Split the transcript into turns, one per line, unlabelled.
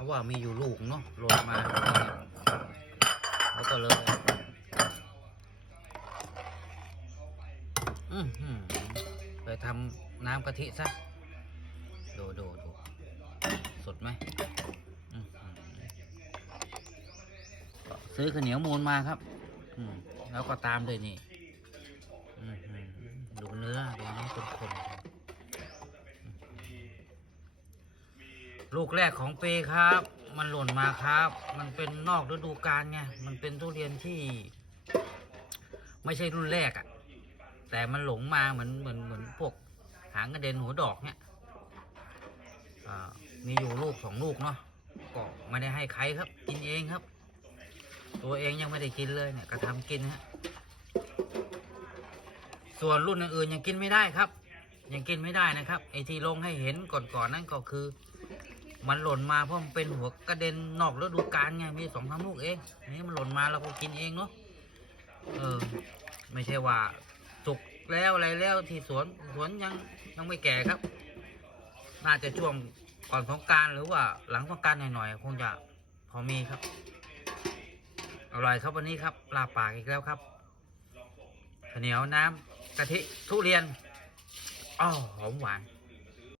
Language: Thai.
ราะว่ามีอยู่ลูกเนาะหล่นมาแล้วก็เลยอือหือไปทำน้ำกะทิซะดูดูดูสดไหมซื้อข้าวเหนียวมูลมาครับแล้วก็ตามด้วยนี่ดูเนื้อดูเนื้อคนๆ ลูกแรกของปีครับ มันหล่นมาครับ มันเป็นนอกฤดูกาลไง มันเป็นทุเรียนที่ ไม่ใช่รุ่นแรกอะ่ะ แต่มันหลงมาเหมือนเหมือนเหมือนพวกหางกระเด็นหัวดอกเนี่ยมีอยู่ลูกสองลูกเนาะ ก็ไม่ได้ให้ใครครับ กินเองครับ ตัวเองยังไม่ได้กินเลยเนี่ยก็ทำกินฮะ ส่วนรุ่นอื่นยังกินไม่ได้ครับ ยังกินไม่ได้นะครับ ไอที่ลงให้เห็นก่อนๆนั่นก็คือ มันหล่นมาเพราะมันเป็นหัวกระเด็นนอกฤดูกาลไงมีสองสามลูกเองอันนี้มันหล่นมาเราก็กินเองเนาะเออ ไม่ใช่ว่าสุกแล้วอะไรแล้วที่สวนสวนยังยังไม่แก่ครับ น่าจะช่วงก่อนสงการหรือว่าหลังสงการหน่อยๆคงจะพอมีครับอร่อยครับวันนี้ครับลาปากอีกแล้วครับข้าวเหนียวน้ำกะทิทุเรียนอ้อหอมหวาน